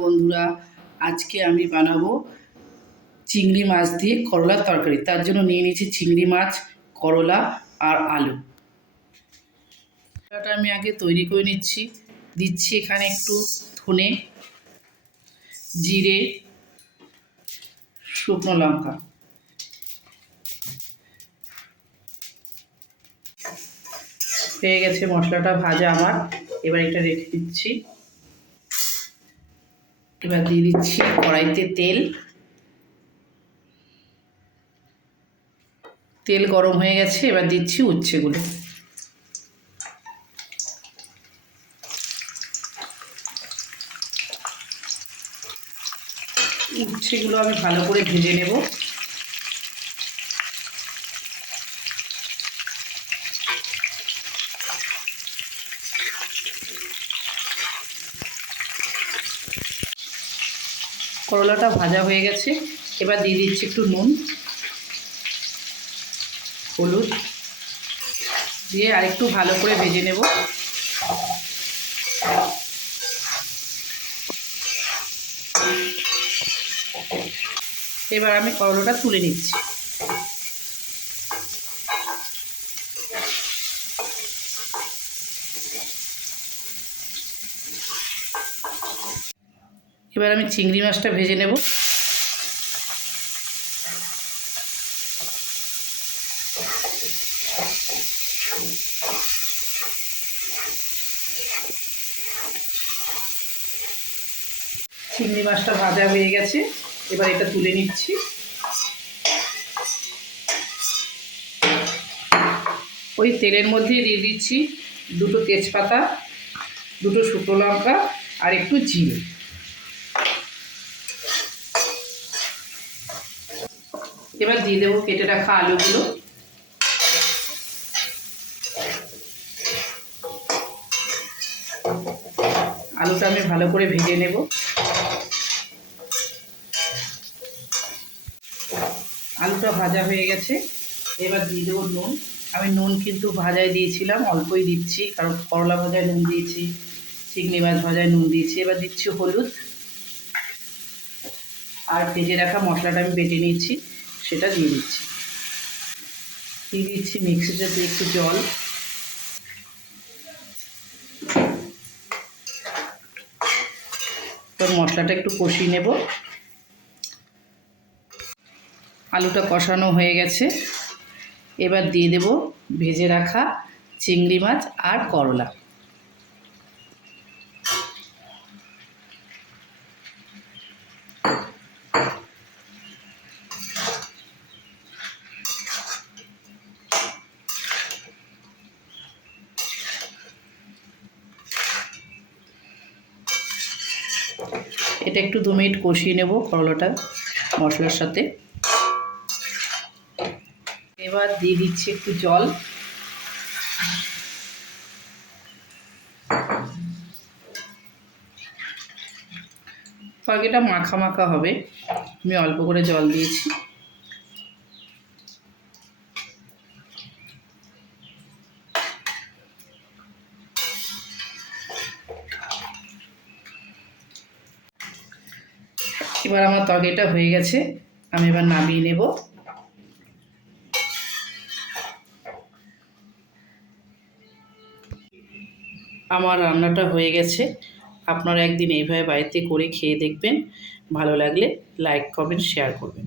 বন্ধুরা, আজকে আমি বানাবো চিংড়ি মাছ দিয়ে করলার তরকারি। তার জন্য নিয়ে নিয়েছি চিংড়ি মাছ, করলা আর আলু। এটা আমি আগে তৈরি করে নিচ্ছি। দিচ্ছি এখানে একটু ধনে, জিরে, শুকনো লঙ্কা। হয়ে গেছে মশলাটা ভাজা আমার। এবার এটা রেখে দিচ্ছি। এবার দিয়ে দিচ্ছি কড়াইতে তেল। তেল গরম হয়ে গেছে, এবার দিচ্ছি উচ্ছেগুলো। উচ্ছেগুলো আমি ভালো করে ভেজে নেব। করলাটা ভাজা হয়ে গেছে, এবার দিয়ে দিচ্ছি একটু নুন, হলুদ দিয়ে আরেকটু ভালো করে ভেজে নেব। এবার আমি করলাটা তুলে নিচ্ছি। এবার আমি চিংড়ি মাছটা ভেজে নেব। চিংড়ি মাছটা ভাজা হয়ে গেছে, এবার এটা তুলে নিচ্ছি। ওই তেলের মধ্যে দিয়ে দিচ্ছি দুটো তেজপাতা, দুটো শুকনো লঙ্কা আর একটু জিরে। এবার দিয়ে দেবো কেটে রাখা আলুগুলো। আলুটা আমি ভালো করে ভেজে নেব। আলুটা ভাজা হয়ে গেছে, এবার দিয়ে দেবো নুন। আমি নুন কিন্তু ভাজায় দিয়েছিলাম, অল্পই দিচ্ছি, কারণ করলা ভাজায় নুন দিয়েছি, চিংড়ি মাছ ভাজায় নুন দিয়েছি। এবার দিচ্ছি হলুদ, আর ভেজে রাখা মশলাটা আমি বেটে নিয়েছি সেটা দিয়ে দিচ্ছি। দিয়ে দিচ্ছি মিক্সিতে দিয়ে একটু জল। তো মশলাটা একটু কষিয়ে নেব। আলুটা কষানো হয়ে গেছে, এবার দিয়ে দেব ভেজে রাখা চিংড়ি মাছ আর করলা। এটা একটু 2 মিনিট কষিয়ে নেব করলাটা মশলার সাথে। এবার দিয়ে দিচ্ছি একটু জল। তরকারিটা মাখা মাখা হবে, আমি অল্প করে জল দিয়েছি। এবার আমার তরকারিটা হয়ে গেছে, আমি এবার নামিয়ে নেব। আমার রান্নাটা হয়ে গেছে। আপনারা একদিন এইভাবে বাড়িতে করে খেয়ে দেখবেন। ভালো লাগলে লাইক, কমেন্ট, শেয়ার করবেন।